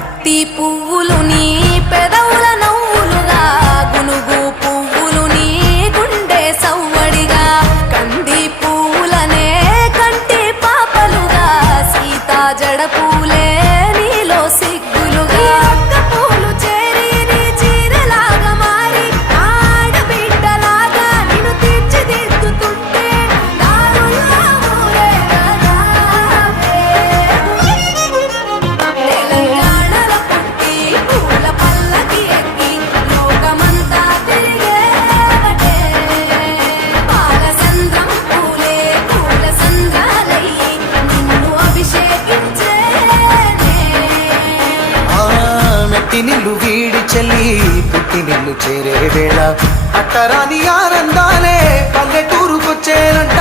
పత్తి పువ్వులు నీ పెదవుల నవ్వులుగా గునుగు పువ్వులు నీ గుండె సవ్వడిగా కంది పువ్వులనే కంటి పాపలుగా సీతా జడ పూలే నీలో సిగ్గులుగా ఒక్క పూలు చేరి నీ చీరలాగా మారి ఆడబిడ్డలాగా నిన్ను తీర్చిదిద్దుతుంటే దారుల్లో ఊరేగదావే. తెలంగాణలో పుట్టి పూల పల్లకి ఎక్కి లోకమంతా తిరిగేవటే. పాలసంద్రం పూలే పూల సంద్రాలయ్యి నిన్ను అభిషేకించేనే. మెట్టి నిల్లు వీడి చెల్లి పుట్టి నిల్లు చేరే వేళ అట్టరాని ఆనందాలే పల్లెటూరుకొచ్చేనంట.